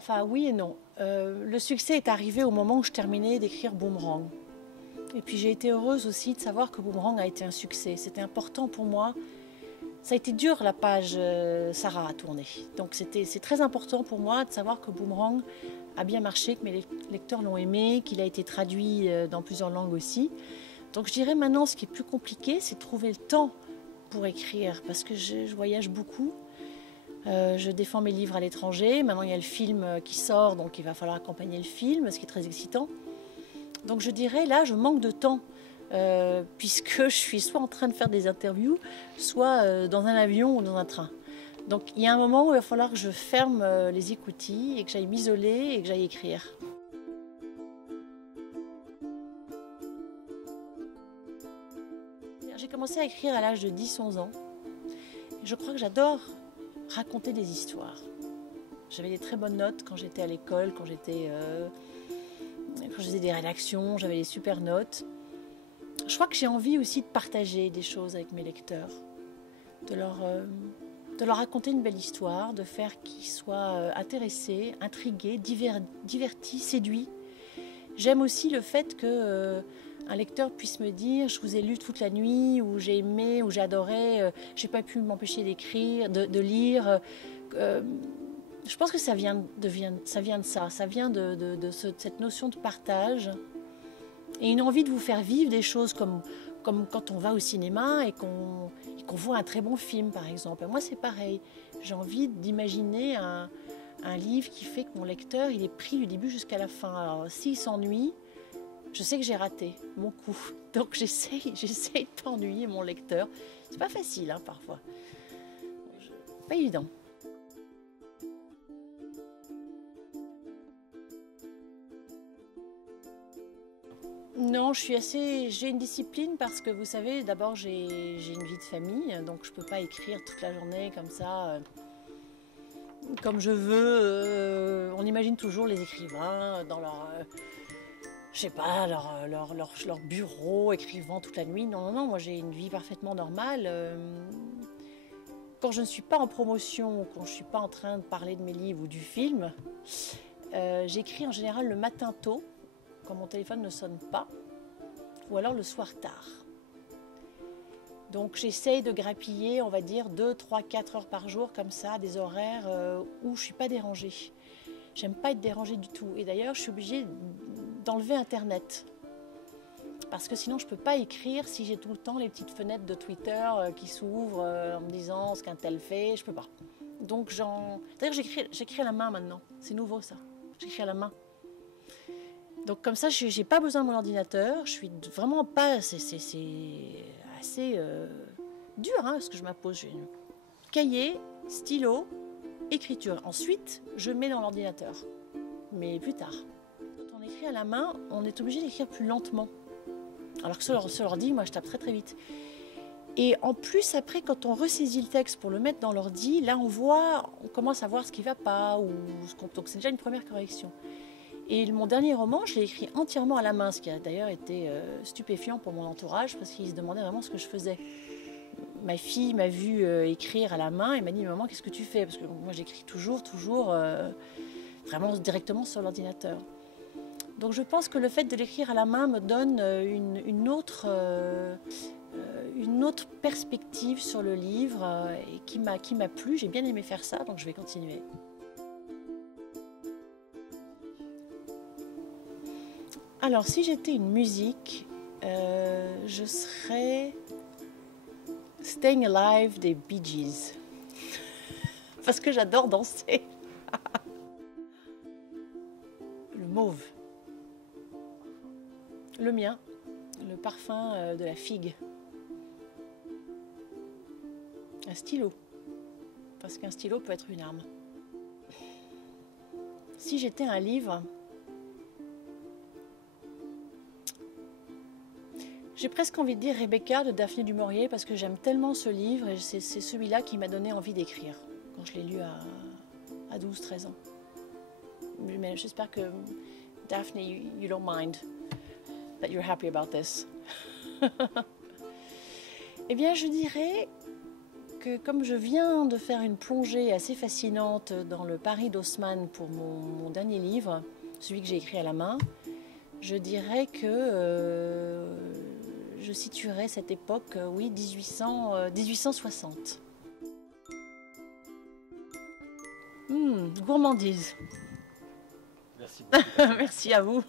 enfin oui et non. Le succès est arrivé au moment où je terminais d'écrire Boomerang. Et puis j'ai été heureuse aussi de savoir que Boomerang a été un succès. C'était important pour moi. Ça a été dur la page Sarah à tourner. Donc c'est très important pour moi de savoir que Boomerang a bien marché, que mes lecteurs l'ont aimé, qu'il a été traduit dans plusieurs langues aussi. Donc je dirais maintenant ce qui est plus compliqué, c'est de trouver le temps pour écrire parce que je voyage beaucoup. Je défends mes livres à l'étranger. Maintenant, il y a le film qui sort, donc il va falloir accompagner le film, ce qui est très excitant. Donc je dirais, là, je manque de temps, puisque je suis soit en train de faire des interviews, soit dans un avion ou dans un train. Donc il y a un moment où il va falloir que je ferme les écoutilles et que j'aille m'isoler et que j'aille écrire. J'ai commencé à écrire à l'âge de 10-11 ans. Je crois que j'adore raconter des histoires. J'avais des très bonnes notes quand j'étais à l'école, quand je faisais des rédactions, j'avais des super notes. Je crois que j'ai envie aussi de partager des choses avec mes lecteurs, de leur raconter une belle histoire, de faire qu'ils soient intéressés, intrigués, divertis, séduits. J'aime aussi le fait que un lecteur puisse me dire « je vous ai lu toute la nuit » ou « j'ai aimé » ou « j'ai adoré », « j'ai pas pu m'empêcher d'écrire, de lire ». Je pense que ça vient de ça, ça vient de cette notion de partage et une envie de vous faire vivre des choses comme quand on va au cinéma et qu'on voit un très bon film par exemple. Et moi c'est pareil, j'ai envie d'imaginer un livre qui fait que mon lecteur il est pris du début jusqu'à la fin. Alors s'il s'ennuie, je sais que j'ai raté mon coup, donc j'essaye de pas ennuyer mon lecteur. C'est pas facile hein, parfois, pas évident. Non, j'ai une discipline parce que vous savez, d'abord j'ai une vie de famille, donc je peux pas écrire toute la journée comme ça, comme je veux. On imagine toujours les écrivains dans leur, je sais pas, leur bureau, écrivant toute la nuit. Non, non, non, moi j'ai une vie parfaitement normale. Quand je ne suis pas en promotion, quand je ne suis pas en train de parler de mes livres ou du film, j'écris en général le matin tôt, quand mon téléphone ne sonne pas, ou alors le soir tard. Donc j'essaye de grappiller, on va dire, 2, 3, 4 heures par jour, comme ça, des horaires où je ne suis pas dérangée. J'aime pas être dérangée du tout. Et d'ailleurs, je suis obligée d'enlever Internet. Parce que sinon, je ne peux pas écrire si j'ai tout le temps les petites fenêtres de Twitter qui s'ouvrent en me disant ce qu'un tel fait. Je ne peux pas. Donc, d'ailleurs, j'écris à la main maintenant. C'est nouveau, ça. J'écris à la main. Donc, comme ça, je n'ai pas besoin de mon ordinateur. Je suis vraiment pas... C'est assez dur, hein, ce que je m'impose. J'ai cahier, stylo, écriture. Ensuite, je mets dans l'ordinateur. Mais plus tard. Quand on écrit à la main, on est obligé d'écrire plus lentement. Alors que sur l'ordi, moi, je tape très très vite. Et en plus, après, quand on ressaisit le texte pour le mettre dans l'ordi, là, on commence à voir ce qui ne va pas. Donc, c'est déjà une première correction. Et mon dernier roman, je l'ai écrit entièrement à la main, ce qui a d'ailleurs été stupéfiant pour mon entourage, parce qu'ils se demandaient vraiment ce que je faisais. Ma fille m'a vu écrire à la main et m'a dit « Maman, qu'est-ce que tu fais ?» Parce que moi, j'écris toujours, vraiment directement sur l'ordinateur. Donc je pense que le fait de l'écrire à la main me donne une autre perspective sur le livre et qui m'a plu. J'ai bien aimé faire ça, donc je vais continuer. Alors si j'étais une musique, je serais Staying Alive des Bee Gees. Parce que j'adore danser. Le mauve. Le mien, le parfum de la figue. Un stylo, parce qu'un stylo peut être une arme. Si j'étais un livre, j'ai presque envie de dire Rebecca de Daphné du Maurier, parce que j'aime tellement ce livre et c'est celui-là qui m'a donné envie d'écrire quand je l'ai lu à 12-13 ans. Mais j'espère que Daphné, you don't mind. That you're happy about this. Eh bien, je dirais que comme je viens de faire une plongée assez fascinante dans le Paris d'Haussmann pour mon dernier livre, celui que j'ai écrit à la main, je dirais que je situerais cette époque, oui, 1860. Gourmandise. Merci. Merci à vous.